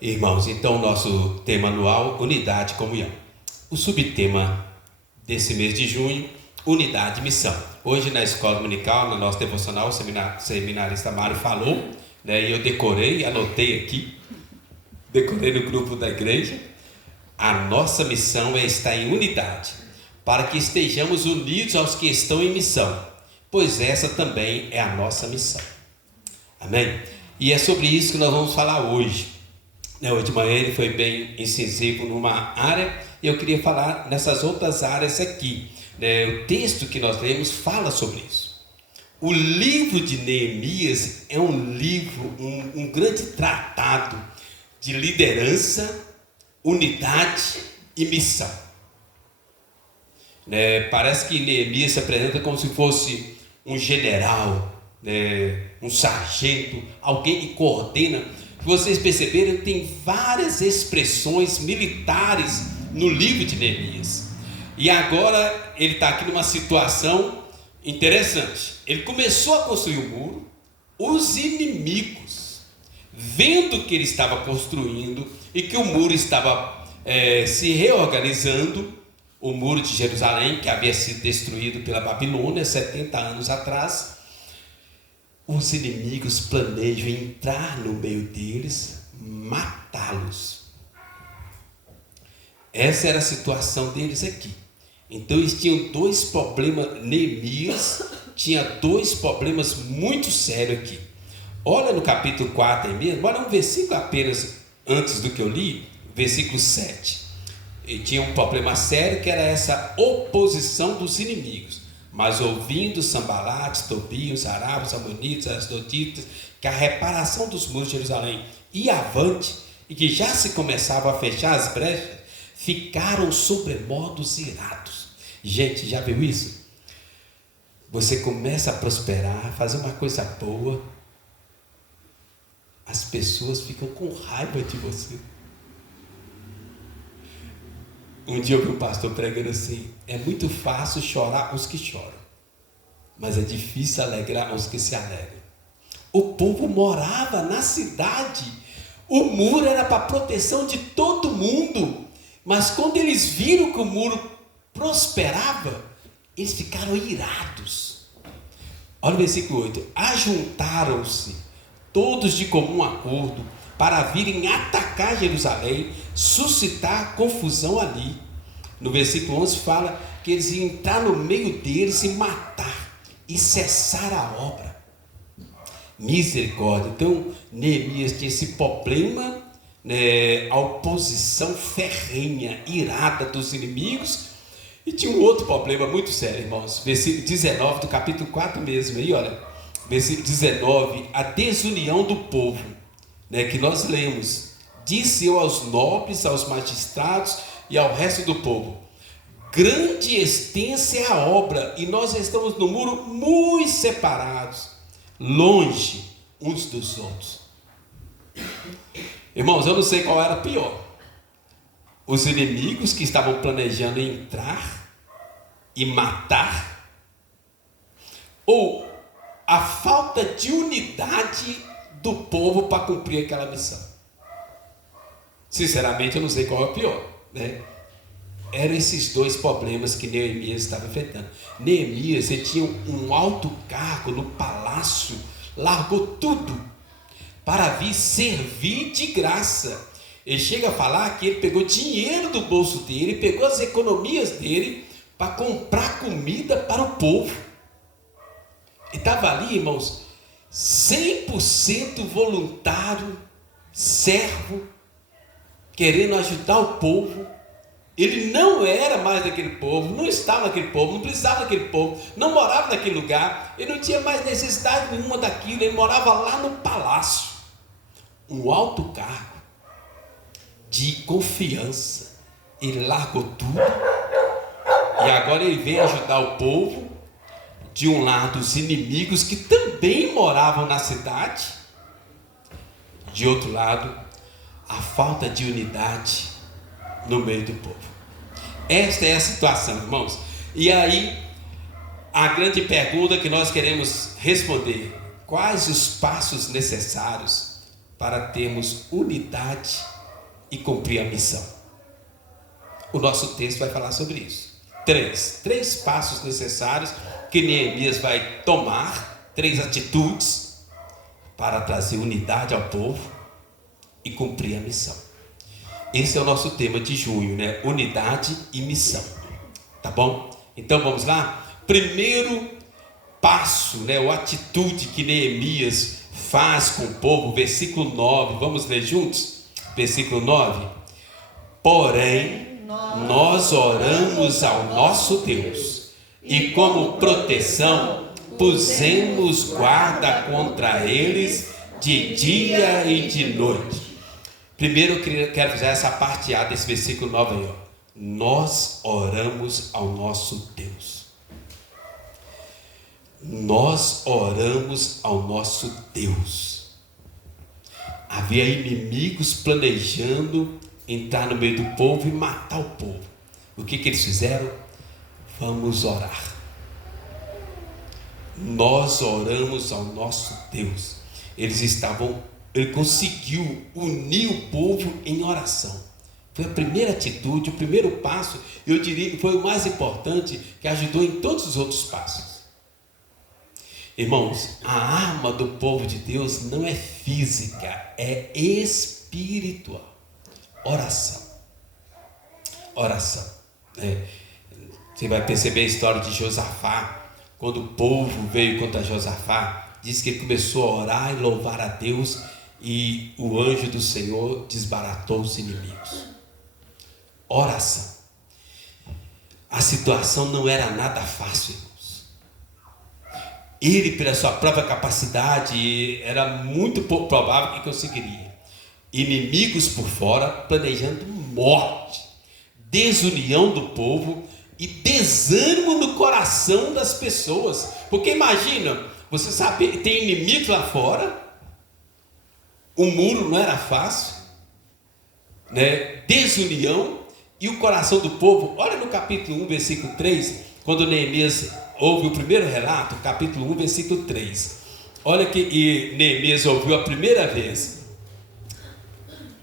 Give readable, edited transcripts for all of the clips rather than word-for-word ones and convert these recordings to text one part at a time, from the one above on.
Irmãos, então o nosso tema anual, unidade e comunhão. O subtema desse mês de junho, unidade e missão. Hoje na escola dominical, no nosso devocional, o seminarista Mário falou, e eu decorei, anotei aqui, decorei no grupo da igreja. A nossa missão é estar em unidade, para que estejamos unidos aos que estão em missão, pois essa também é a nossa missão. Amém? E é sobre isso que nós vamos falar hoje. Hoje de manhã ele foi bem incisivo numa área, e eu queria falar nessas outras áreas aqui. O texto que nós lemos fala sobre isso. O livro de Neemias é um livro, um grande tratado de liderança, unidade e missão. Parece que Neemias se apresenta como se fosse um general, um sargento, alguém que coordena. Vocês perceberam, tem várias expressões militares no livro de Neemias. E agora ele está aqui numa situação interessante. Ele começou a construir o muro. Os inimigos, vendo que ele estava construindo e que o muro estava se reorganizando, o muro de Jerusalém, que havia sido destruído pela Babilônia 70 anos atrás, os inimigos planejam entrar no meio deles, matá-los. Essa era a situação deles aqui. Então eles tinham dois problemas. Neemias tinha dois problemas muito sérios aqui. Olha no capítulo 4 aí mesmo, olha um versículo apenas antes do que eu li, versículo 7. E tinha um problema sério, que era essa oposição dos inimigos. Mas ouvindo Sambalate, Tobias, Arábios, Amonitas, Asdoditas, que a reparação dos muros de Jerusalém ia avante, e que já se começava a fechar as brechas, ficaram sobremodos irados. Gente, já viu isso? Você começa a prosperar, fazer uma coisa boa, as pessoas ficam com raiva de você. Um dia eu vi um pastor pregando assim: é muito fácil chorar os que choram, mas é difícil alegrar os que se alegram. O povo morava na cidade, o muro era para proteção de todo mundo, mas quando eles viram que o muro prosperava, eles ficaram irados. Olha o versículo 8: ajuntaram-se todos de comum acordo para virem atacar Jerusalém, suscitar confusão ali. No versículo 11 fala que eles iam entrar no meio deles e matar, e cessar a obra. Misericórdia. Então Neemias tinha esse problema, a oposição ferrenha, irada dos inimigos. E tinha um outro problema muito sério, irmãos. Versículo 19 do capítulo 4 mesmo, aí olha, versículo 19, a desunião do povo, que nós lemos: disse eu aos nobres, aos magistrados e ao resto do povo: grande e extensa é a obra, e nós estamos no muro muito separados, longe uns dos outros. Irmãos, eu não sei qual era pior: os inimigos que estavam planejando entrar e matar, ou a falta de unidade do povo para cumprir aquela missão. Sinceramente, eu não sei qual é o pior, Eram esses dois problemas que Neemias estava enfrentando. Neemias, ele tinha um alto cargo no palácio, largou tudo para vir servir de graça. Ele chega a falar que ele pegou dinheiro do bolso dele, pegou as economias dele para comprar comida para o povo. Ele estava ali, irmãos, 100% voluntário, servo, querendo ajudar o povo. Ele não era mais daquele povo, não estava naquele povo, não precisava daquele povo, não morava naquele lugar, ele não tinha mais necessidade nenhuma daquilo, ele morava lá no palácio. Um alto cargo de confiança. Ele largou tudo e agora ele vem ajudar o povo. De um lado, os inimigos que também moravam na cidade. De outro lado, a falta de unidade no meio do povo. Esta é a situação, irmãos. E aí, a grande pergunta que nós queremos responder: quais os passos necessários para termos unidade e cumprir a missão. O nosso texto vai falar sobre isso. Três passos necessários que Neemias vai tomar, 3 atitudes para trazer unidade ao povo e cumprir a missão. Esse é o nosso tema de junho, né? Unidade e missão. Tá bom? Então vamos lá? Primeiro passo, né? Ou atitude que Neemias faz com o povo, versículo 9. Vamos ler juntos? Versículo 9. Porém, nós oramos ao nosso Deus, e como proteção pusemos guarda contra eles de dia e de noite. Primeiro eu quero fazer essa parte A desse versículo 9 aí, ó. Nós oramos ao nosso Deus. Nós oramos ao nosso Deus. Havia inimigos planejando entrar no meio do povo e matar o povo. O que eles fizeram? Vamos orar. Nós oramos ao nosso Deus. Ele conseguiu unir o povo em oração. Foi a primeira atitude, o primeiro passo, eu diria que foi o mais importante, que ajudou em todos os outros passos. Irmãos, a arma do povo de Deus não é física, é espiritual. Oração. Você vai perceber a história de Josafá. Quando o povo veio contra Josafá, diz que ele começou a orar e louvar a Deus, e o anjo do Senhor desbaratou os inimigos. Oração. A situação não era nada fácil, irmãos. Ele, pela sua própria capacidade, era muito pouco provável que conseguiria. Inimigos por fora, planejando morte, desunião do povo e desânimo no coração das pessoas. Porque imagina, você sabe, tem inimigos lá fora, o muro não era fácil, né? Desunião e o coração do povo. Olha no capítulo 1, versículo 3, quando Neemias ouve o primeiro relato, capítulo 1, versículo 3. Olha que Neemias ouviu a primeira vez.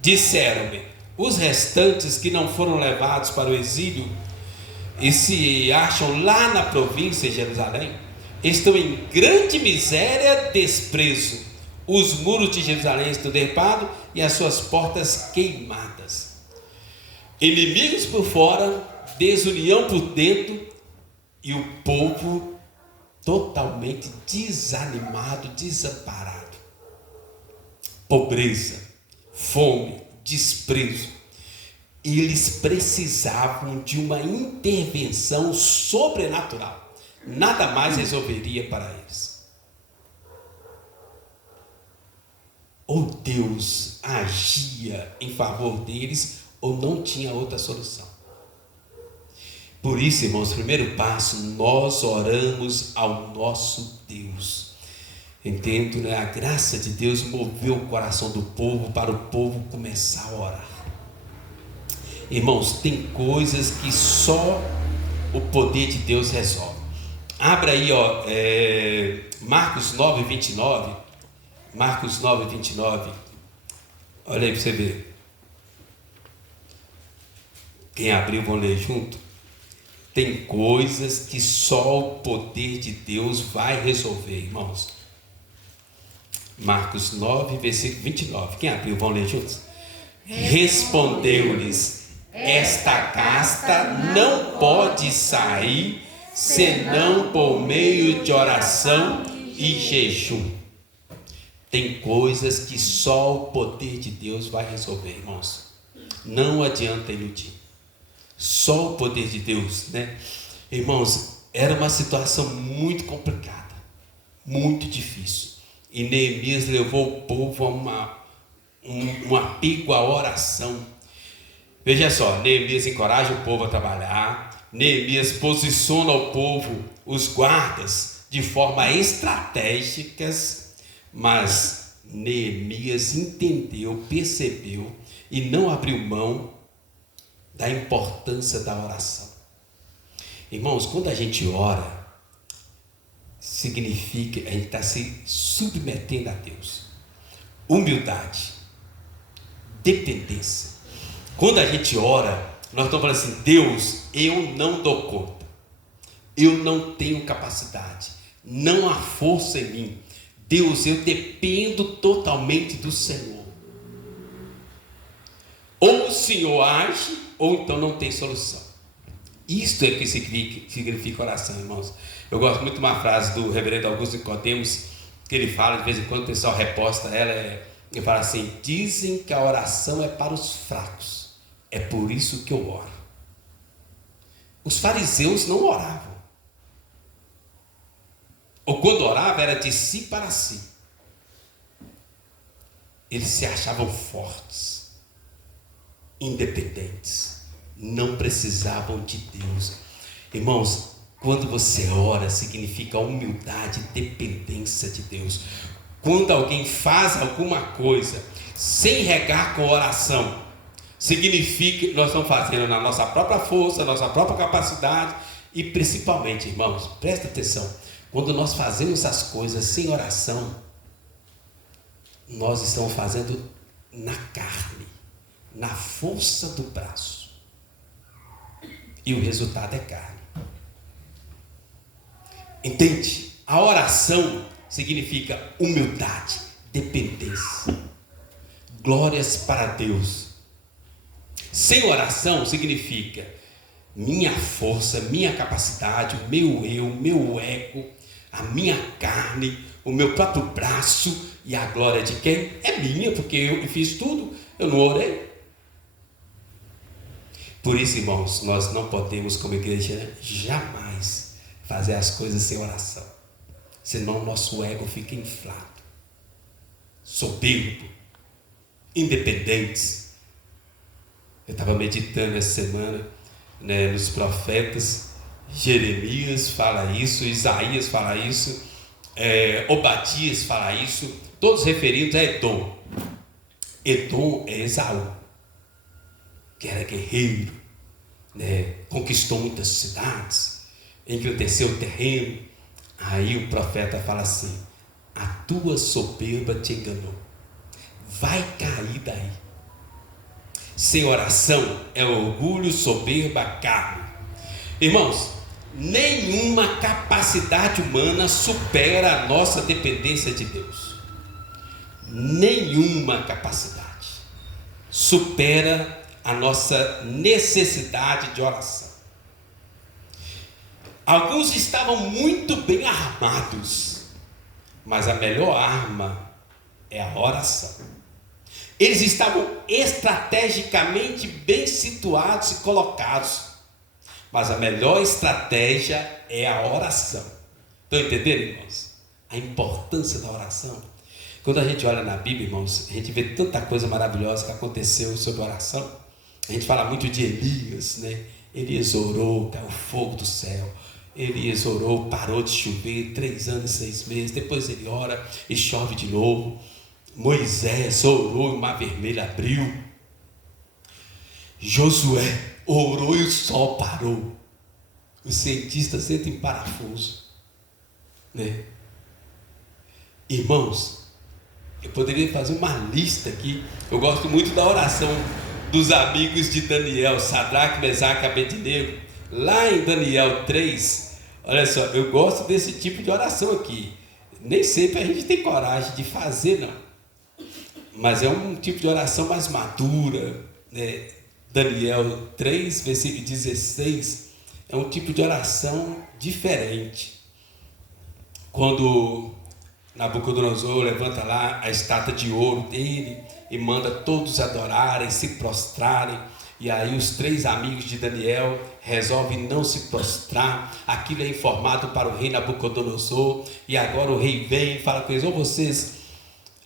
Disseram-me: os restantes que não foram levados para o exílio e se acham lá na província de Jerusalém, estão em grande miséria, desprezo. Os muros de Jerusalém estão derrubados e as suas portas queimadas. Inimigos por fora, desunião por dentro, e o povo totalmente desanimado, desamparado. Pobreza, fome, desprezo. Eles precisavam de uma intervenção sobrenatural. Nada mais resolveria para eles. Ou Deus agia em favor deles, ou não tinha outra solução. Por isso, irmãos, primeiro passo, nós oramos ao nosso Deus. Entendo, né? A graça de Deus moveu o coração do povo para o povo começar a orar. Irmãos, tem coisas que só o poder de Deus resolve. Abra aí, ó, Marcos 9, 29. Marcos 9, 29. Olha aí para você ver. Quem abriu, vão ler junto. Tem coisas que só o poder de Deus vai resolver, irmãos. Marcos 9, versículo 29. Quem abriu, vão ler juntos. Respondeu-lhes: esta casta não pode sair senão por meio de oração e jejum. Tem coisas que só o poder de Deus vai resolver, irmãos. Não adianta iludir. Só o poder de Deus, né? Irmãos, era uma situação muito complicada, muito difícil. E Neemias levou o povo a um apego à oração. Veja só, Neemias encoraja o povo a trabalhar. Neemias posiciona o povo, os guardas, de forma estratégicas. Mas Neemias entendeu, percebeu e não abriu mão da importância da oração. Irmãos, quando a gente ora, significa que a gente está se submetendo a Deus. Humildade, dependência. Quando a gente ora, nós estamos falando assim: Deus, eu não dou conta, eu não tenho capacidade, não há força em mim. Deus, eu dependo totalmente do Senhor. Ou o Senhor age, ou então não tem solução. Isto é que significa oração, irmãos. Eu gosto muito de uma frase do reverendo Augusto Nicodemos, que ele fala, de vez em quando o pessoal reposta ela, ele fala assim: dizem que a oração é para os fracos, é por isso que eu oro. Os fariseus não oravam, ou quando orava era de si para si. Eles se achavam fortes, independentes, não precisavam de Deus. Irmãos, quando você ora, significa humildade e dependência de Deus. Quando alguém faz alguma coisa sem regar com oração, significa que nós estamos fazendo na nossa própria força, nossa própria capacidade. E principalmente, irmãos, presta atenção, quando nós fazemos as coisas sem oração, nós estamos fazendo na carne, na força do braço, e o resultado é carne. Entende? A oração significa humildade, dependência, glórias para Deus. Sem oração significa minha força, minha capacidade, o meu eu, o meu ego, a minha carne, o meu próprio braço, e a glória de quem? É minha, porque eu que fiz tudo, eu não orei. Por isso, irmãos, nós não podemos, como igreja, jamais fazer as coisas sem oração, senão o nosso ego fica inflado, soberbo, independentes. Eu estava meditando essa semana, nos profetas. Jeremias fala isso, Isaías fala isso, Obadias fala isso, todos referidos a Edom. Edom é Esaú, que era guerreiro, conquistou muitas cidades, engrandeceu o terreno. Aí o profeta fala assim: a tua soberba te enganou, vai cair daí. Sem oração é orgulho, soberba, carne. Irmãos, nenhuma capacidade humana supera a nossa dependência de Deus. Nenhuma capacidade supera a nossa necessidade de oração. Alguns estavam muito bem armados, mas a melhor arma é a oração. Eles estavam estrategicamente bem situados e colocados, mas a melhor estratégia é a oração. Estão entendendo, irmãos? A importância da oração. Quando a gente olha na Bíblia, irmãos, a gente vê tanta coisa maravilhosa que aconteceu sobre oração. A gente fala muito de Elias, Elias orou, caiu fogo do céu. Elias orou, parou de chover 3 anos e 6 meses. Depois ele ora e chove de novo. Moisés orou e o mar vermelho abriu. Josué orou e o sol parou. Os cientistas entram em parafuso, Irmãos, eu poderia fazer uma lista aqui. Eu gosto muito da oração dos amigos de Daniel, Sadraque, Mesaque e Abednego. Lá em Daniel 3, olha só, eu gosto desse tipo de oração aqui. Nem sempre a gente tem coragem de fazer, não. Mas é um tipo de oração mais madura, Daniel 3, versículo 16, é um tipo de oração diferente. Quando Nabucodonosor levanta lá a estátua de ouro dele e manda todos adorarem, se prostrarem, e aí os 3 amigos de Daniel resolvem não se prostrar. Aquilo é informado para o rei Nabucodonosor, e agora o rei vem e fala com eles: ou vocês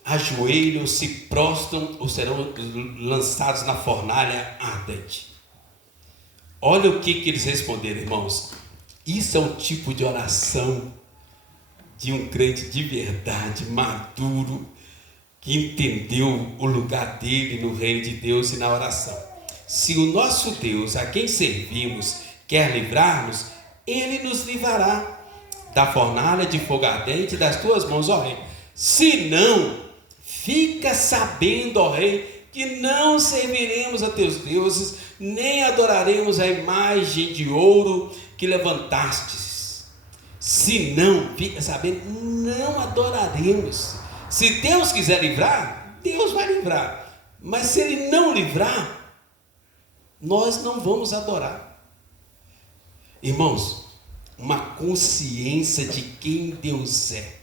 ajoelham, se prostram, ou serão lançados na fornalha ardente. Olha o que eles responderam, irmãos. Isso é um tipo de oração de um crente de verdade, maduro, que entendeu o lugar dele no reino de Deus e na oração. Se o nosso Deus, a quem servimos, quer livrar-nos, Ele nos livrará da fornalha de fogo ardente das tuas mãos, ó rei. Se não, Fica sabendo, ó rei, que não serviremos a teus deuses, nem adoraremos a imagem de ouro que levantastes. Se não, fica sabendo, não adoraremos. Se Deus quiser livrar, Deus vai livrar. Mas se Ele não livrar, nós não vamos adorar. Irmãos, uma consciência de quem Deus é.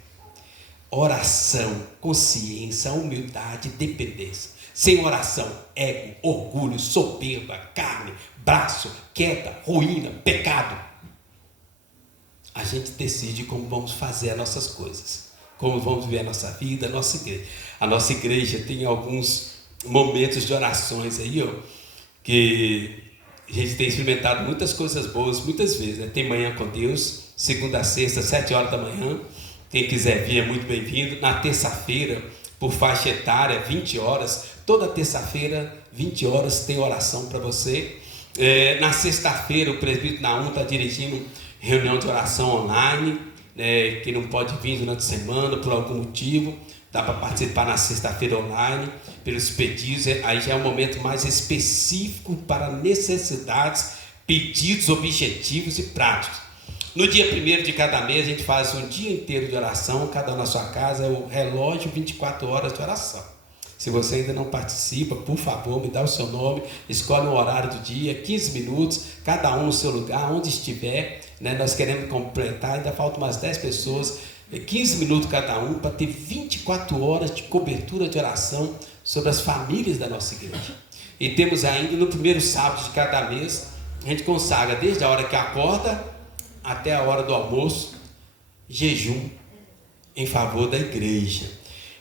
Oração, consciência, humildade, dependência. Sem oração, ego, orgulho, soberba, carne, braço, queda, ruína, pecado. A gente decide como vamos fazer as nossas coisas, como vamos viver a nossa vida, a nossa igreja. A nossa igreja tem alguns momentos de orações aí, ó, que a gente tem experimentado muitas coisas boas, muitas vezes, né? Tem manhã com Deus, segunda a sexta, 7 horas da manhã. Quem quiser vir é muito bem-vindo. Na terça-feira, por faixa etária, 20 horas. Toda terça-feira, 20 horas, tem oração para você. Na sexta-feira, o presbítero Naum está dirigindo reunião de oração online. Quem não pode vir durante a semana, por algum motivo, dá para participar na sexta-feira online, pelos pedidos. Aí já é um momento mais específico para necessidades, pedidos, objetivos e práticos. No dia 1º de cada mês, a gente faz um dia inteiro de oração, cada um na sua casa, é o relógio 24 horas de oração. Se você ainda não participa, por favor, me dá o seu nome, escolhe um horário do dia, 15 minutos, cada um no seu lugar, onde estiver, né? Nós queremos completar, ainda faltam umas 10 pessoas, 15 minutos cada um, para ter 24 horas de cobertura de oração sobre as famílias da nossa igreja. E temos ainda, no primeiro sábado de cada mês, a gente consagra desde a hora que acorda até a hora do almoço, jejum em favor da igreja.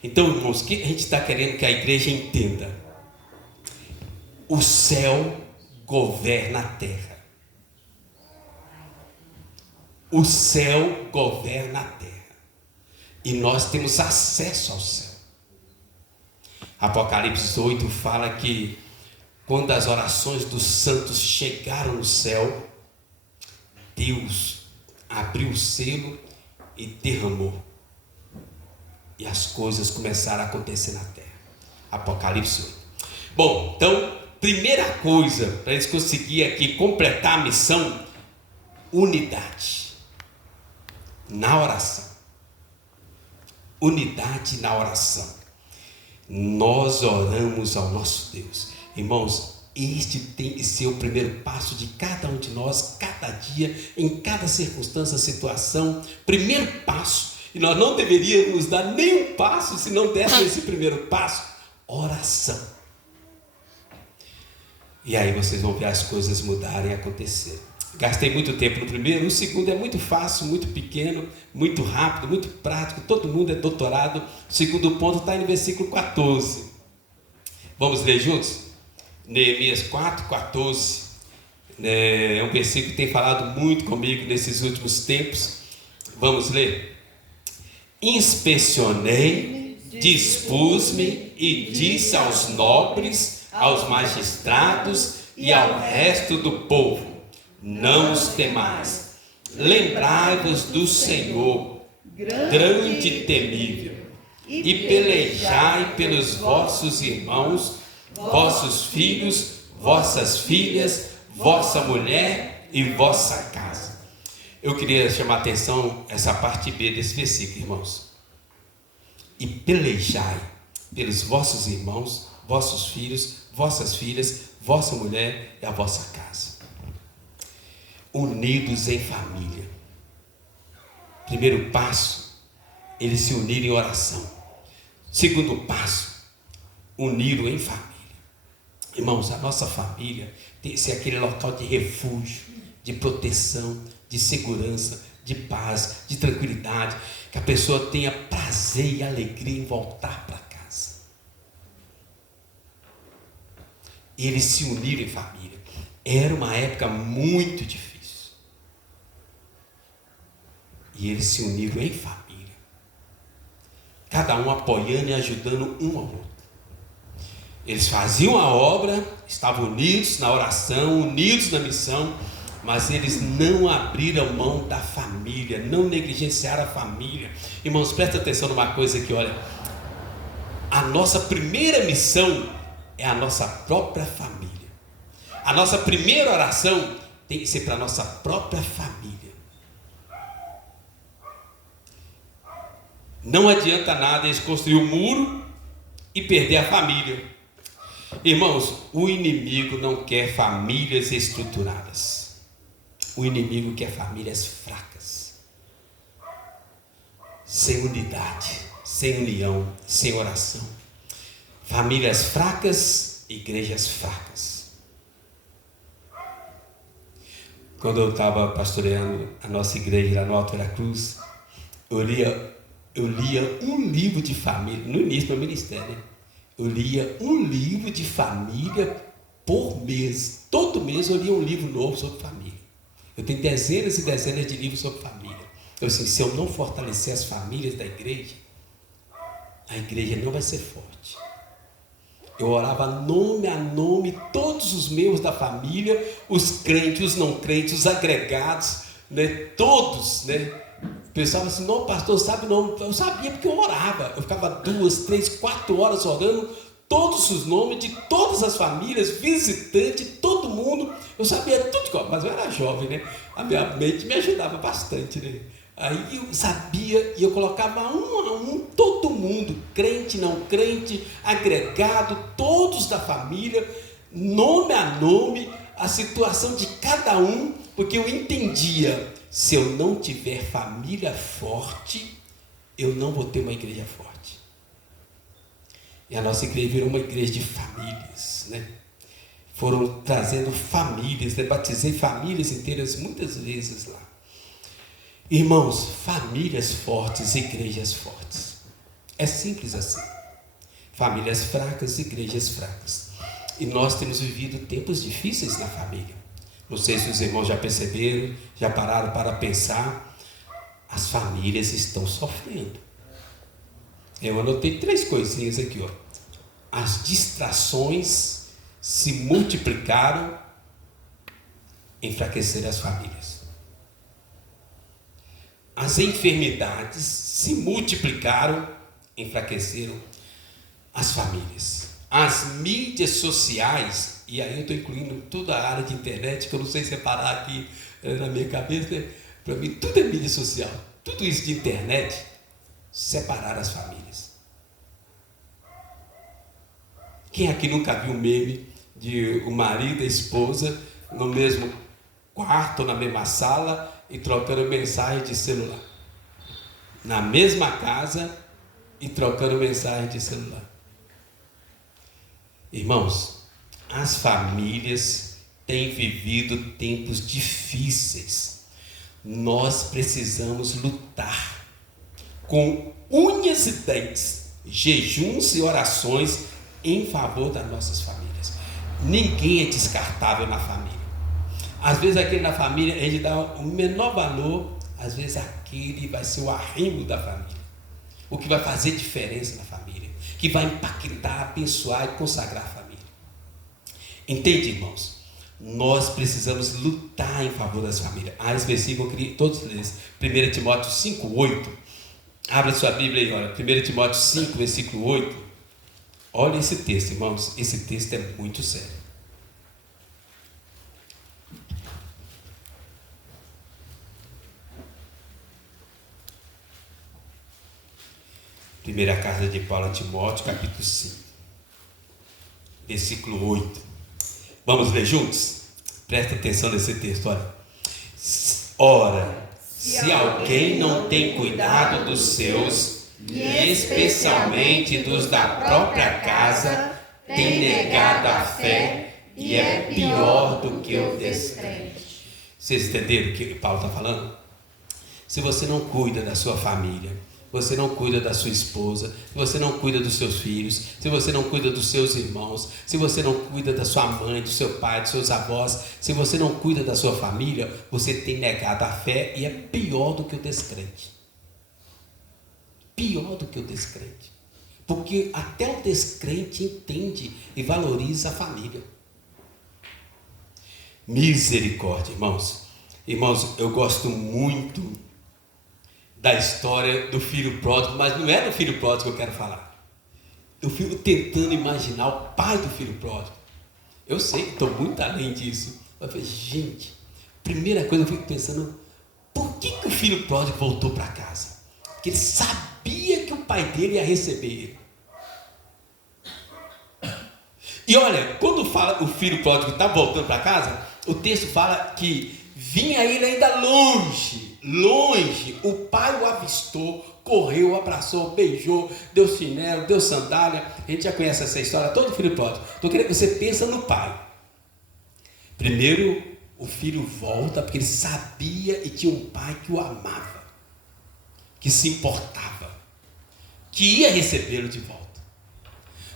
Então, irmãos, o que a gente está querendo que a igreja entenda? O céu governa a terra. O céu governa a terra. E nós temos acesso ao céu. Apocalipse 8 fala que quando as orações dos santos chegaram no céu, Deus abriu o selo e derramou. E as coisas começaram a acontecer na terra. Apocalipse 8. Bom, então, primeira coisa, para eles conseguirem aqui completar a missão, unidade na oração. Unidade na oração. Nós oramos ao nosso Deus. Irmãos, este tem que ser o primeiro passo de cada um de nós, cada dia, em cada circunstância, situação. Primeiro passo. E nós não deveríamos dar nenhum passo se não dessemos esse primeiro passo. Oração. E aí vocês vão ver as coisas mudarem e acontecerem. Gastei muito tempo no primeiro. O segundo é muito fácil, muito pequeno, muito rápido, muito prático. Todo mundo é doutorado. O segundo ponto está no versículo 14. Vamos ler juntos? Neemias 4:14. É um versículo que tem falado muito comigo nesses últimos tempos. Vamos ler? Inspecionei, dispus-me e disse aos nobres, aos magistrados e ao resto do povo: não os temais, lembrai-vos do Senhor, grande e temível, e pelejai pelos vossos irmãos, vossos filhos, vossas filhas, vossa mulher e vossa casa. Eu queria chamar a atenção essa parte B desse versículo, irmãos. E pelejai pelos vossos irmãos, vossos filhos, vossas filhas, vossa mulher e a vossa casa. Unidos em família. Primeiro passo, eles se uniram em oração. Segundo passo, uniram em família. Irmãos, a nossa família tem que ser aquele local de refúgio, de proteção, de segurança, de paz, de tranquilidade, que a pessoa tenha prazer e alegria em voltar para casa. Eles se uniram em família. Era uma época muito difícil. E eles se uniram em família. Cada um apoiando e ajudando um ao outro. Eles faziam a obra, estavam unidos na oração, unidos na missão, mas eles não abriram mão da família, não negligenciaram a família. Irmãos, presta atenção numa coisa aqui, olha. A nossa primeira missão é a nossa própria família. A nossa primeira oração tem que ser para a nossa própria família. Não adianta nada eles construir um muro e perder a família. Irmãos, o inimigo não quer famílias estruturadas. O inimigo quer famílias fracas, sem unidade, sem união, sem oração. Famílias fracas, igrejas fracas. Quando eu estava pastoreando a nossa igreja lá no Alto Veracruz, eu lia um livro de família, no início do meu ministério, né? Eu lia um livro de família por mês. Todo mês eu lia um livro novo sobre família. Eu tenho dezenas e dezenas de livros sobre família. Eu disse, se eu não fortalecer as famílias da igreja, a igreja não vai ser forte. Eu orava nome a nome, todos os membros da família, os crentes, os não crentes, os agregados, né? Todos, né? O pessoal assim, não, pastor, sabe não? Eu sabia porque eu orava. Eu ficava 2, 3, 4 horas orando todos os nomes de todas as famílias, visitante, todo mundo. Eu sabia tudo, mas eu era jovem, né? A minha mente me ajudava bastante, né? Aí eu sabia e eu colocava um a um todo mundo, crente, não crente, agregado, todos da família, nome a nome, a situação de cada um, porque eu entendia, se eu não tiver família forte, eu não vou ter uma igreja forte. E a nossa igreja virou uma igreja de famílias, né? Foram trazendo famílias, né? Batizei famílias inteiras muitas vezes lá. Irmãos, famílias fortes, igrejas fortes. É simples assim. Famílias fracas, igrejas fracas. E nós temos vivido tempos difíceis na família. Não sei se os irmãos já perceberam, já pararam para pensar. As famílias estão sofrendo. Eu anotei 3 coisinhas aqui, ó. As distrações se multiplicaram, enfraqueceram as famílias. As enfermidades se multiplicaram, enfraqueceram as famílias. As mídias sociais, e aí eu estou incluindo toda a área de internet, que eu não sei separar aqui na minha cabeça, né? Para mim tudo é mídia social. Tudo isso de internet separaram as famílias. Quem aqui nunca viu um meme de o marido e a esposa no mesmo quarto, na mesma sala, e trocando mensagem de celular? Na mesma casa e trocando mensagem de celular. Irmãos, as famílias têm vivido tempos difíceis. Nós precisamos lutar com unhas e dentes, jejuns e orações em favor das nossas famílias. Ninguém é descartável na família. Às vezes aquele na família a gente dá o menor valor, às vezes aquele vai ser o arrimo da família, o que vai fazer diferença na família, que vai impactar, abençoar e consagrar a família. Entende, irmãos? Nós precisamos lutar em favor das famílias. Esse versículo eu queria todos lerem. 1 Timóteo 5:8. Abra sua Bíblia aí, olha. 1 Timóteo 5, versículo 8. Olha esse texto, irmãos. Esse texto é muito sério. Primeira carta de Paulo a Timóteo, capítulo 5, versículo 8. Vamos ler juntos? Presta atenção nesse texto, olha. Ora, se alguém não tem cuidado dos seus, e especialmente dos da própria casa, tem negado a fé e é pior do que o descrente. Vocês entenderam o que Paulo está falando? Se você não cuida da sua família, você não cuida da sua esposa, se você não cuida dos seus filhos, se você não cuida dos seus irmãos, se você não cuida da sua mãe, do seu pai, dos seus avós, se você não cuida da sua família, você tem negado a fé e é pior do que o descrente. Pior do que o descrente. Porque até o descrente entende e valoriza a família. Misericórdia, irmãos. Irmãos, eu gosto muito da história do filho pródigo, mas não é do filho pródigo que eu quero falar. eu fico tentando imaginar o pai do filho pródigo. Eu sei que estou muito além disso. Eu falei, gente, primeira coisa eu fico pensando, por que o filho pródigo voltou para casa? Porque ele sabia que o pai dele ia receber ele. E olha, quando fala o filho pródigo está voltando para casa, o texto fala que vinha ele ainda longe, o pai o avistou, correu, abraçou, beijou, deu chinelo, deu sandália. A gente já conhece essa história, todo filho pródigo. Então eu queria que você pense no pai. Primeiro, o filho volta porque ele sabia e tinha um pai que o amava, que se importava, que ia recebê-lo de volta.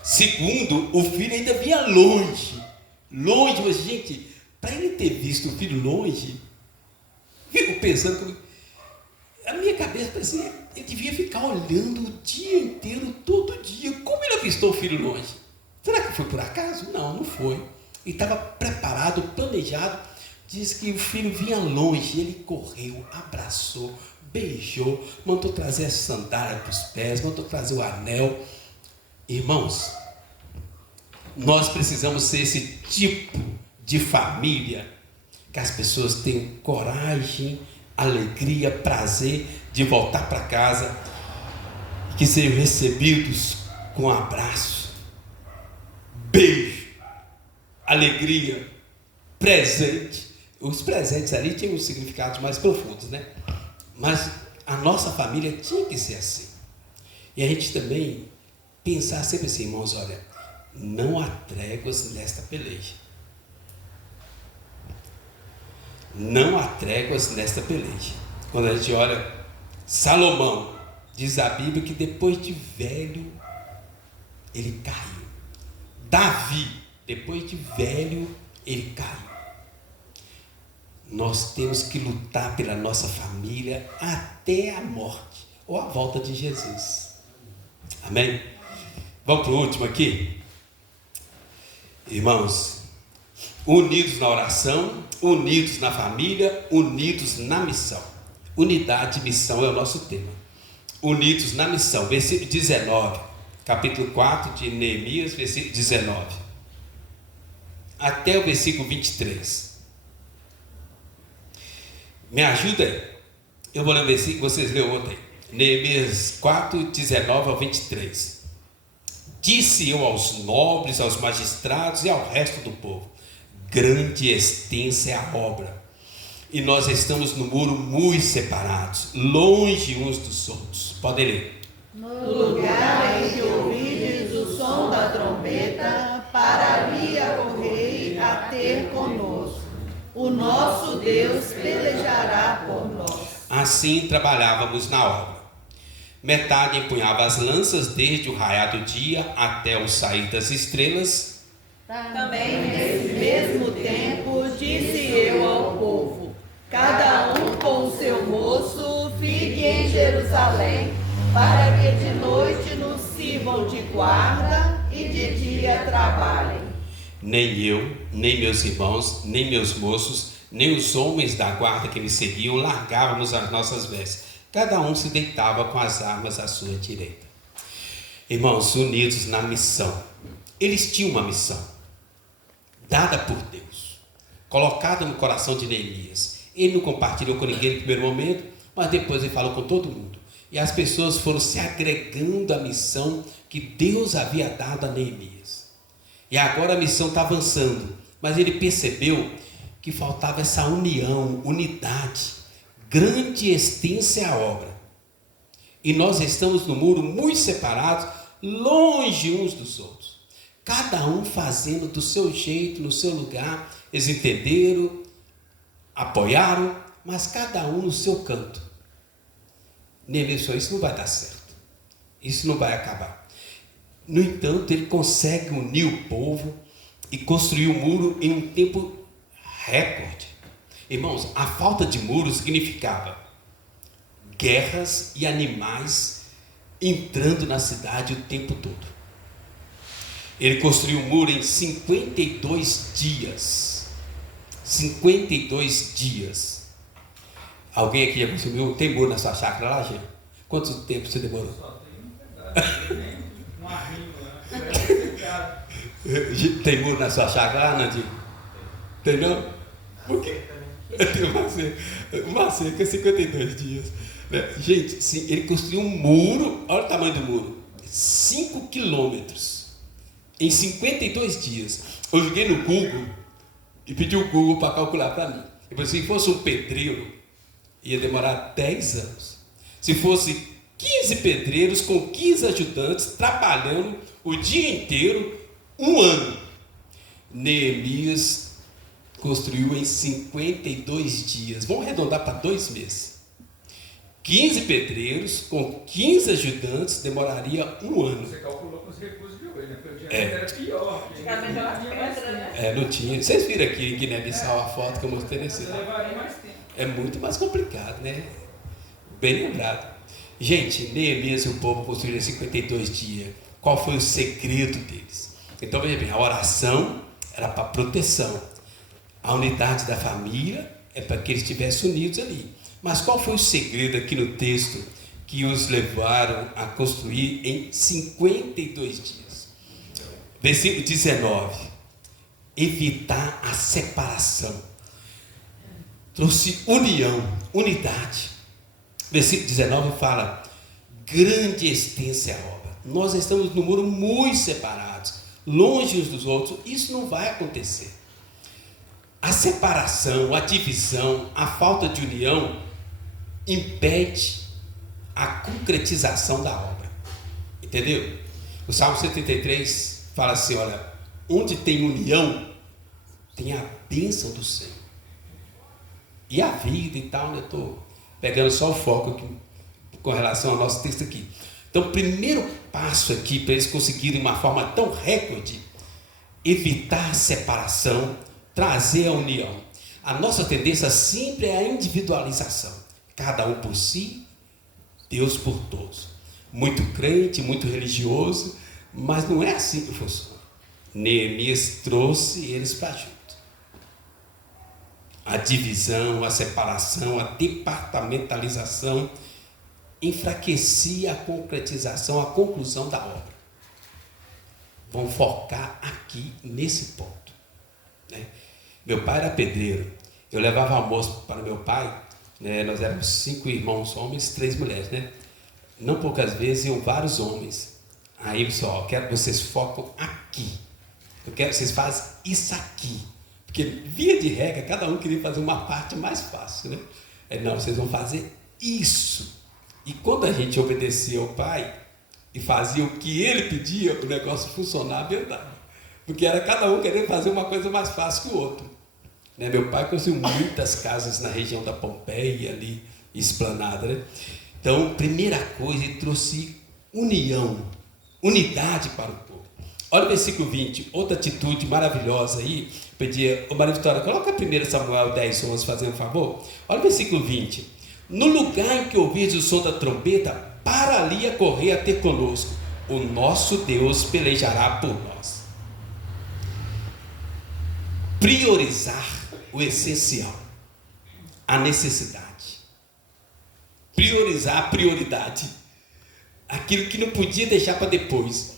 Segundo, o filho ainda vinha longe, mas gente, para ele ter visto o filho longe, fico pensando, a minha cabeça parecia, ele devia ficar olhando o dia inteiro, todo dia, como ele avistou o filho longe? Será que foi por acaso? Não, não foi. Ele estava preparado, planejado. Diz que o filho vinha longe, ele correu, abraçou, beijou, mandou trazer a sandália para os pés, mandou trazer o anel. Irmãos, nós precisamos ser esse tipo de família que as pessoas tenham coragem, alegria, prazer de voltar para casa, que sejam recebidos com um abraço, beijo, alegria, presente. Os presentes ali tinham uns significados mais profundos, né? Mas a nossa família tinha que ser assim. E a gente também pensar sempre assim, irmãos, olha, não há tréguas nesta peleja. Não há tréguas nesta peleja. Quando a gente olha, Salomão, diz a Bíblia que depois de velho, ele caiu. Davi, depois de velho, ele caiu. Nós temos que lutar pela nossa família até a morte, ou a volta de Jesus. Amém? Vamos para o último aqui? Irmãos, unidos na oração, unidos na família, unidos na missão. Unidade e missão é o nosso tema. Unidos na missão, versículo 19, capítulo 4 de Neemias, versículo 19, até o versículo 23. Me ajuda aí. Eu vou ler o versículo que vocês leram ontem. Neemias 4, 19 ao 23. Disse eu aos nobres, aos magistrados e ao resto do povo: grande e extensa é a obra, e nós estamos no muro muito separados, longe uns dos outros. Podem ler. No lugar em que ouvides o som da trombeta, para ali acorrei a ter conosco. O nosso Deus pelejará por nós. Assim trabalhávamos na obra. Metade empunhava as lanças desde o raiar do dia até o sair das estrelas. Também nesse mesmo tempo disse eu ao povo: cada um com o seu moço fique em Jerusalém, para que de noite nos sirvam de guarda e de dia trabalhem. Nem eu, nem meus irmãos, nem meus moços, nem os homens da guarda que me seguiam largávamos as nossas vestes. Cada um se deitava com as armas à sua direita. Irmãos, unidos na missão. Eles tinham uma missão dada por Deus, colocada no coração de Neemias. Ele não compartilhou com ninguém no primeiro momento, mas depois ele falou com todo mundo. E as pessoas foram se agregando à missão que Deus havia dado a Neemias. E agora a missão está avançando, mas ele percebeu que faltava essa união, unidade. Grande e extensa é a obra. E nós estamos no muro muito separados, longe uns dos outros. Cada um fazendo do seu jeito, no seu lugar. Eles entenderam, apoiaram, mas cada um no seu canto. Neemias falou: isso não vai dar certo. Isso não vai acabar. No entanto, ele consegue unir o povo e construir o muro em um tempo recorde. Irmãos, a falta de muro significava guerras e animais entrando na cidade o tempo todo. Ele construiu o muro em 52 dias. 52 dias. Alguém aqui já construiu? Tem muro na sua chácara lá, gente? Quanto tempo você demorou? Tem muro na sua chácara, Nandinho? Tem não? Por quê? Tem uma cerca 52 dias. Gente, sim, ele construiu um muro, olha o tamanho do muro, 5 quilômetros, em 52 dias. Eu joguei no Google e pedi o Google para calcular para mim. Eu falei, se fosse um pedreiro, ia demorar 10 anos. Se fosse 15 pedreiros com 15 ajudantes trabalhando o dia inteiro, 1 ano. Neemias construiu em 52 dias. Vamos arredondar para 2 meses. 15 pedreiros com 15 ajudantes demoraria 1 ano. Você calculou com os recursos de hoje, né? Porque o dinheiro era pior. Não tinha. Vocês viram aqui em Guiné-Bissau a foto que eu mostrei nesse lado. Levaria mais tempo. É muito mais complicado, né? Bem lembrado. Gente, Neemias e o povo construíram em 52 dias. Qual foi o segredo deles? Então, veja bem, a oração era para proteção. A unidade da família é para que eles estivessem unidos ali. Mas qual foi o segredo aqui no texto que os levaram a construir em 52 dias? Versículo 19. Evitar a separação. Trouxe união, unidade. Versículo 19 fala: grande e extensa é a obra. Nós estamos no muro muito separados, longe uns dos outros. Isso não vai acontecer. A separação, a divisão, a falta de união impede a concretização da obra. Entendeu? O Salmo 133 fala assim, olha, onde tem união, tem a bênção do Senhor. E a vida e tal, né? Estou pegando só o foco aqui, com relação ao nosso texto aqui. Então, o primeiro passo aqui, para eles conseguirem uma forma tão recorde, evitar a separação, trazer a união. A nossa tendência sempre é a individualização. Cada um por si, Deus por todos. Muito crente, muito religioso, mas não é assim que funciona. Neemias trouxe eles para junto. A divisão, a separação, a departamentalização enfraquecia a concretização, a conclusão da obra. Vamos focar aqui nesse ponto, né? Meu pai era pedreiro. Eu levava almoço para meu pai, né? Nós éramos 5 irmãos homens, 3 mulheres, né? Não poucas vezes iam vários homens. Aí, pessoal, eu quero que vocês focam aqui. Eu quero que vocês façam isso aqui. Porque, via de regra, cada um queria fazer uma parte mais fácil, né? Não, vocês vão fazer isso. E quando a gente obedecia ao pai e fazia o que ele pedia, o negócio funcionava e andava. Porque era cada um querendo fazer uma coisa mais fácil que o outro. Né? Meu pai construiu muitas casas na região da Pompeia, ali, Esplanada, né? Então, primeira coisa, ele trouxe união, unidade para o povo. Olha o versículo 20, outra atitude maravilhosa aí. Pedia, ô Maria Vitória, coloca 1 Samuel 10, 11, fazendo um favor. Olha o versículo 20. No lugar em que ouvis o som da trombeta, para ali a correr a ter conosco. O nosso Deus pelejará por nós. Priorizar o essencial, a necessidade. Priorizar a prioridade. Aquilo que não podia deixar para depois.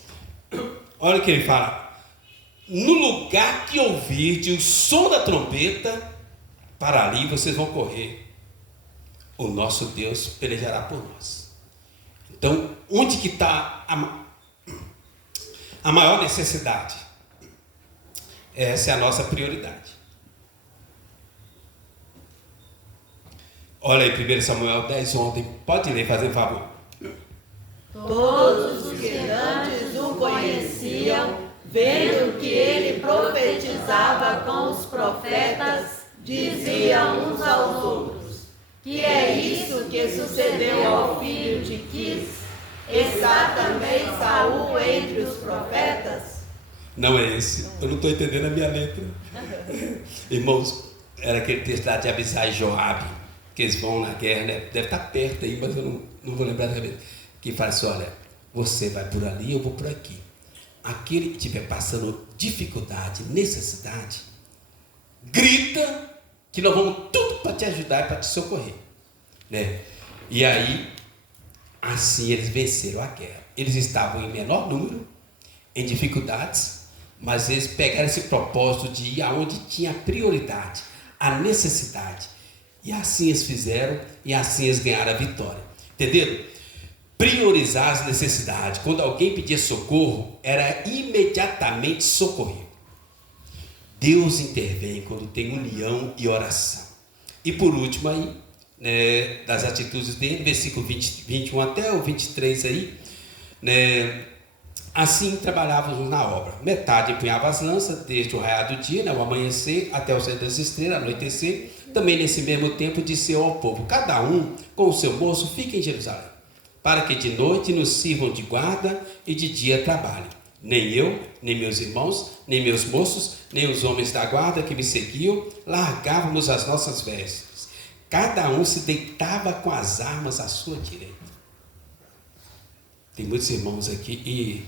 Olha o que ele fala. No lugar que ouvirdes o som da trombeta, para ali vocês vão correr. O nosso Deus pelejará por nós. Então, onde que está a maior necessidade? Essa é a nossa prioridade. Olha aí, 1 Samuel 10, ontem. Pode ler, fazer um favor. Todos os que antes o conheciam, vendo que ele profetizava com os profetas, diziam uns aos outros: que é isso que sucedeu ao filho de Quis? Está também Saul entre os profetas? Não é esse. Eu não estou entendendo a minha letra. Irmãos, era aquele texto lá de Abisai e Joabe, que eles vão na guerra, né? Deve estar perto aí, mas eu não vou lembrar da cabeça. Que fala assim, olha, você vai por ali, eu vou por aqui. Aquele que estiver passando dificuldade, necessidade, grita que nós vamos tudo para te ajudar e para te socorrer, né? E aí, assim eles venceram a guerra. Eles estavam em menor número, em dificuldades, mas eles pegaram esse propósito de ir aonde tinha prioridade, a necessidade. E assim eles fizeram, e assim eles ganharam a vitória. Entenderam? Priorizar as necessidades. Quando alguém pedia socorro, era imediatamente socorrido. Deus intervém quando tem união e oração. E por último aí, das atitudes dele, versículo 21 até o 23 aí, assim trabalhávamos na obra. Metade empunhava as lanças, desde o raiar do dia, o amanhecer, até o sair das estrelas, anoitecer. Também nesse mesmo tempo disse ao povo: cada um com o seu moço fique em Jerusalém, para que de noite nos sirvam de guarda e de dia trabalhem. Nem eu, nem meus irmãos, nem meus moços, nem os homens da guarda que me seguiam, largávamos as nossas vestes. Cada um se deitava com as armas à sua direita. Tem muitos irmãos aqui e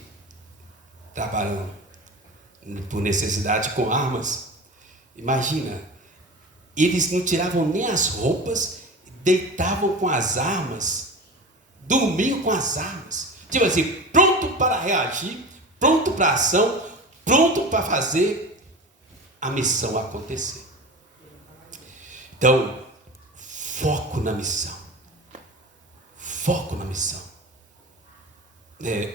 trabalham por necessidade com armas. Imagina, eles não tiravam nem as roupas, deitavam com as armas, dormiam com as armas. Tipo assim, pronto para reagir, pronto para a ação, pronto para fazer a missão acontecer. Então, foco na missão. Foco na missão.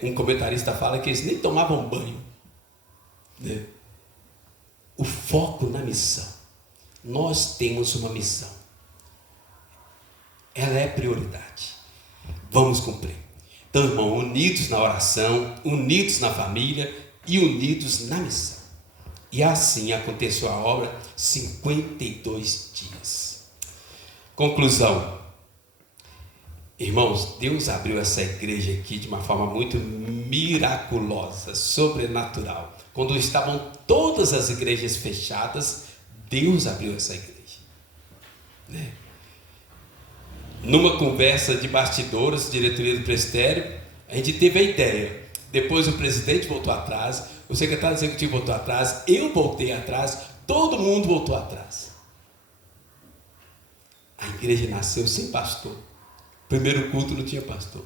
Um comentarista fala que eles nem tomavam banho. O foco na missão. Nós temos uma missão. Ela é prioridade. Vamos cumprir. Então, irmão, unidos na oração, unidos na família e unidos na missão. E assim aconteceu a obra 52 dias. Conclusão. Irmãos, Deus abriu essa igreja aqui de uma forma muito miraculosa, sobrenatural. Quando estavam todas as igrejas fechadas, Deus abriu essa igreja. Numa conversa de bastidores, diretoria do presbitério, a gente teve a ideia. Depois o presidente voltou atrás, o secretário executivo voltou atrás, eu voltei atrás, todo mundo voltou atrás. A igreja nasceu sem pastor. Primeiro culto não tinha pastor.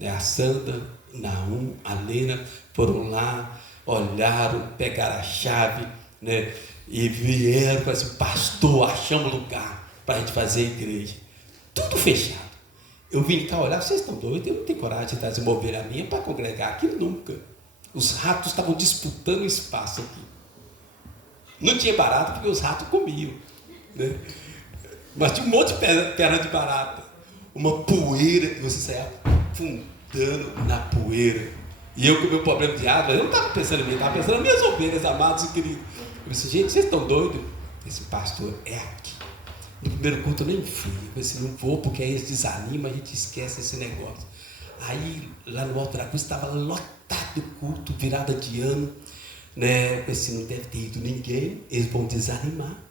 A Sandra, Naum, a Lena foram lá, olharam, pegaram a chave, e vieram e falaram assim: pastor, achamos lugar para a gente fazer a igreja. Tudo fechado. Eu vim cá olhar, vocês estão doidos, eu não tenho coragem de trazer uma ovelha minha para congregar aqui nunca. Os ratos estavam disputando espaço aqui. Não tinha barata porque os ratos comiam. Mas tinha um monte de perna de barata. Uma poeira que você saia afundando na poeira. E eu com o meu problema de água, eu não estava pensando em mim, estava pensando nas minhas ovelhas amadas e queridas. Eu disse: gente, vocês estão doidos? Esse pastor é aqui. No primeiro culto eu nem fui. Eu disse: não vou, porque aí eles desanimam, a gente esquece esse negócio. Aí lá no Alto da Cruz estava lotado o culto, virada de ano. Eu disse: não deve ter ido ninguém, eles vão desanimar.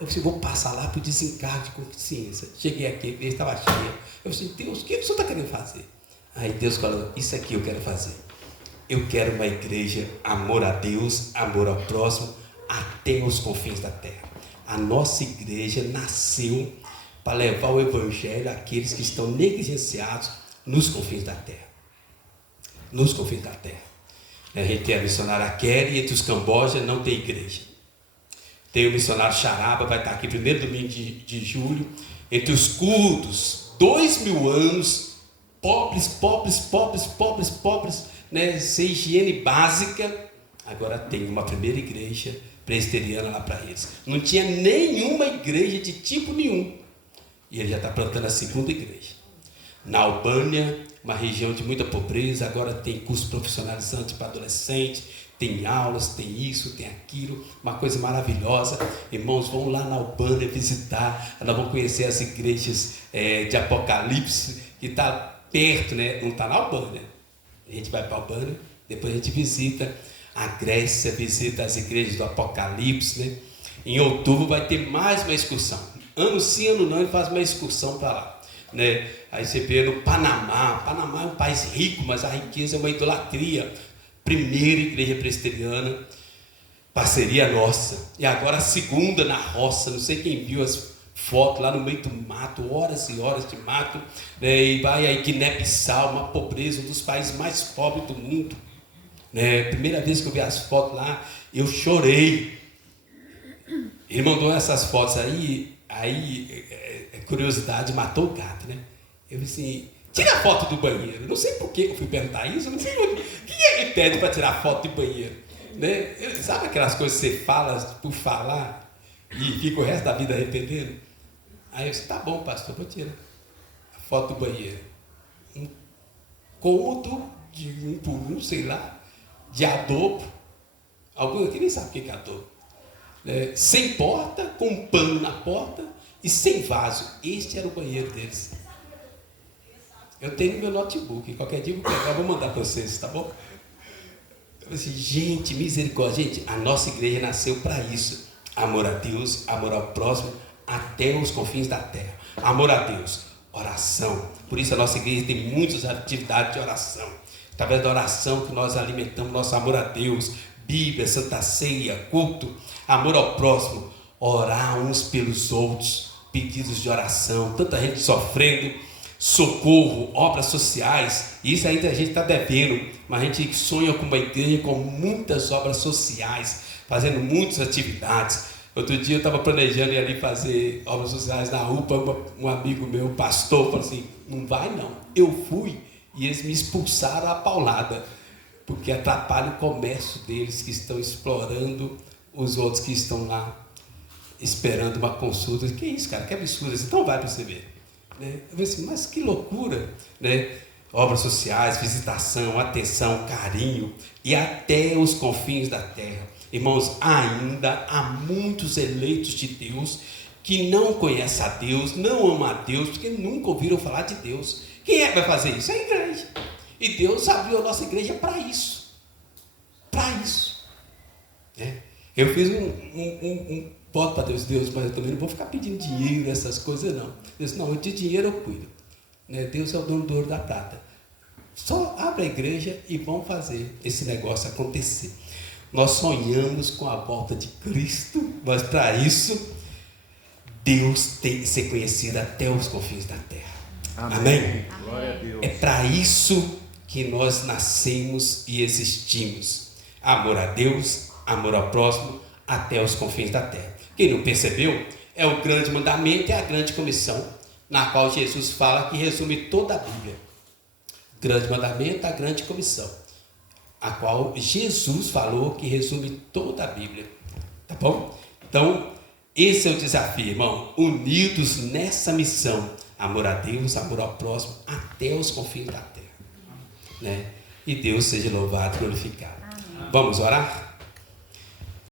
Eu disse: vou passar lá para o desencargo de consciência. Cheguei aqui, a igreja estava cheia. Eu disse: Deus, o que o senhor está querendo fazer? Aí Deus falou: isso aqui eu quero fazer. Eu quero uma igreja, amor a Deus, amor ao próximo, até os confins da terra. A nossa igreja nasceu para levar o evangelho àqueles que estão negligenciados nos confins da terra. Nos confins da terra. A gente tem a missionária Kelly, entre os Camboja não tem igreja. Tem o missionário Charaba, vai estar aqui primeiro domingo de julho. Entre os cultos, 2000 anos, pobres, sem higiene básica. Agora tem uma primeira igreja presbiteriana lá para eles. Não tinha nenhuma igreja de tipo nenhum. E ele já está plantando a segunda igreja. Na Albânia, uma região de muita pobreza, agora tem curso profissionalizante para adolescente, tem aulas, tem isso, tem aquilo, uma coisa maravilhosa. Irmãos, vão lá na Albânia visitar, nós vamos conhecer as igrejas de Apocalipse, que está perto, não está na Albânia. A gente vai para a Albânia, depois a gente visita a Grécia, visita as igrejas do Apocalipse. Em outubro vai ter mais uma excursão. Ano sim, ano não, ele faz uma excursão para lá. Aí você vê no Panamá. Panamá é um país rico, mas a riqueza é uma idolatria. Primeira igreja presbiteriana, parceria nossa. E agora a segunda na roça. Não sei quem viu as fotos lá no meio do mato, horas e horas de mato. E vai aí Guiné-Bissau, uma pobreza, um dos países mais pobres do mundo. Né? Primeira vez que eu vi as fotos lá, eu chorei. Ele mandou essas fotos aí, curiosidade matou o gato, né? Eu disse assim, tira a foto do banheiro. Não sei por que eu fui perguntar isso, não sei por que ele pede para tirar foto do banheiro. Né? Sabe aquelas coisas que você fala por falar e fica o resto da vida arrependendo? Aí eu disse, tá bom, pastor, vou tirar a foto do banheiro. Um cômodo de 1 por 1, sei lá, de adobo. Alguns aqui nem sabem o que é adobo. Sem porta, com um pano na porta e sem vaso. Este era o banheiro deles. Eu tenho meu notebook, qualquer dia eu vou mandar para vocês, tá bom? Eu falei assim, gente, misericórdia, gente, a nossa igreja nasceu para isso. Amor a Deus, amor ao próximo, até os confins da terra. Amor a Deus, oração. Por isso a nossa igreja tem muitas atividades de oração. Através da oração que nós alimentamos nosso amor a Deus, Bíblia, Santa Ceia, culto, amor ao próximo, orar uns pelos outros, pedidos de oração, tanta gente sofrendo, socorro, obras sociais. Isso ainda a gente está devendo, mas a gente sonha com uma igreja com muitas obras sociais, fazendo muitas atividades. Outro dia eu estava planejando ir ali fazer obras sociais na UPA, um amigo meu, pastor, falou assim, não vai não. Eu fui e eles me expulsaram a paulada, porque atrapalha o comércio deles, que estão explorando os outros que estão lá esperando uma consulta. Que isso, cara, que absurdo, então vai para você ver. Né? Eu falei assim, mas que loucura, né? Obras sociais, visitação, atenção, carinho e até os confins da terra. Irmãos, ainda há muitos eleitos de Deus que não conhecem a Deus, não amam a Deus, porque nunca ouviram falar de Deus. Quem é que vai fazer isso? É a igreja. E Deus abriu a nossa igreja para isso. Para isso. Né? Eu fiz um voto para Deus, mas eu também não vou ficar pedindo dinheiro, essas coisas não. Deus, não, de dinheiro eu cuido. Né? Deus é o dono do ouro da prata. Só abre a igreja e vamos fazer esse negócio acontecer. Nós sonhamos com a volta de Cristo, mas para isso, Deus tem que ser conhecido até os confins da terra. Amém? Amém? Glória a Deus. É para isso que nós nascemos e existimos. Amor a Deus, amor ao próximo, até os confins da terra. Quem não percebeu, é o grande mandamento e a grande comissão, na qual Jesus fala que resume toda a Bíblia. Grande mandamento, a grande comissão, a qual Jesus falou que resume toda a Bíblia. Tá bom? Então, esse é o desafio, irmão. Unidos nessa missão. Amor a Deus, amor ao próximo, até os confins da terra. Né? E Deus seja louvado e glorificado. Vamos orar?